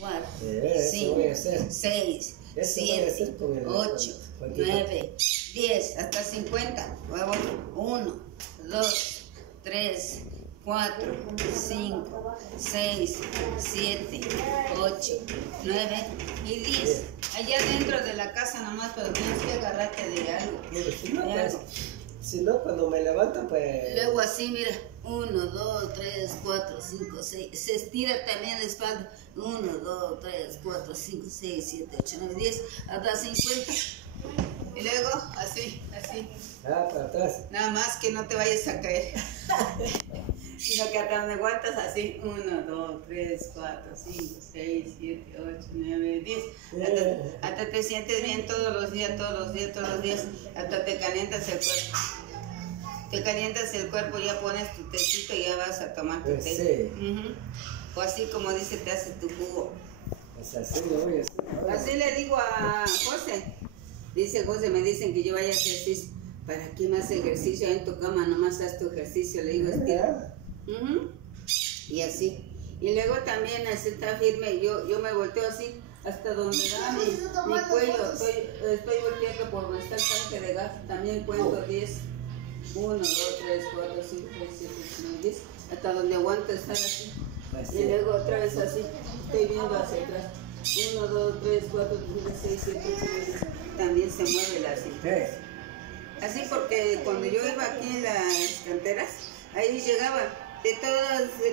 4, Eso voy a hacer. 5, 6, Eso voy a hacer 7, con el 8, 9, 10, hasta 50. Luego 1, 2, 3, 4, 5, 6, 7, 8, 9 y 10. Allá dentro de la casa nomás, pero tienes que agarrarte de algo. Pero si no, De pues, algo. si no, cuando me levanto, pues... Luego así, mira, 1, 2, 3, 4, 5, 6, se estira también la espalda, 1, 2, 3, 4, 5, 6, 7, 8, 9, 10, hasta 50, y luego así, así, para atrás. nada más que no te vayas a caer, sino que hasta donde aguantas así, 1, 2, 3, 4, 5, 6, 7, 8, 9, 10, hasta te sientes bien todos los días, hasta te calientas el cuerpo. Te calientas el cuerpo, ya pones tu tecito y ya vas a tomar tu té. Sí. O así como dice, te hace tu jugo. Pues así lo voy a hacer. Así le digo a José. Dice José, me dicen que yo vaya a ejercicio. ¿Para qué más ejercicio? En tu cama nomás haz tu ejercicio. Le digo, estira. Y así. Y luego también así está firme. Yo me volteo así hasta donde da mi cuello. Estoy volteando por donde está el tanque de gas. También cuento 10. 1, 2, 3, 4, 5, 6, 7, 8, 9, 10, hasta donde aguanto estar así. Y luego otra vez así, estoy viendo hacia atrás. 1, 2, 3, 4, 5, 6, 7, 8, 9, 10. También se mueve la cintura. Así porque cuando yo iba aquí en las canteras, ahí llegaba, de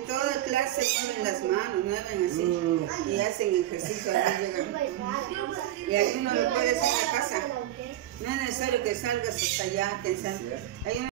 toda clase mueven las manos, mueven así, y hacen ejercicio, ahí llegan. Y ahí uno lo puede hacer en la casa. No es necesario que salgas hasta allá, hay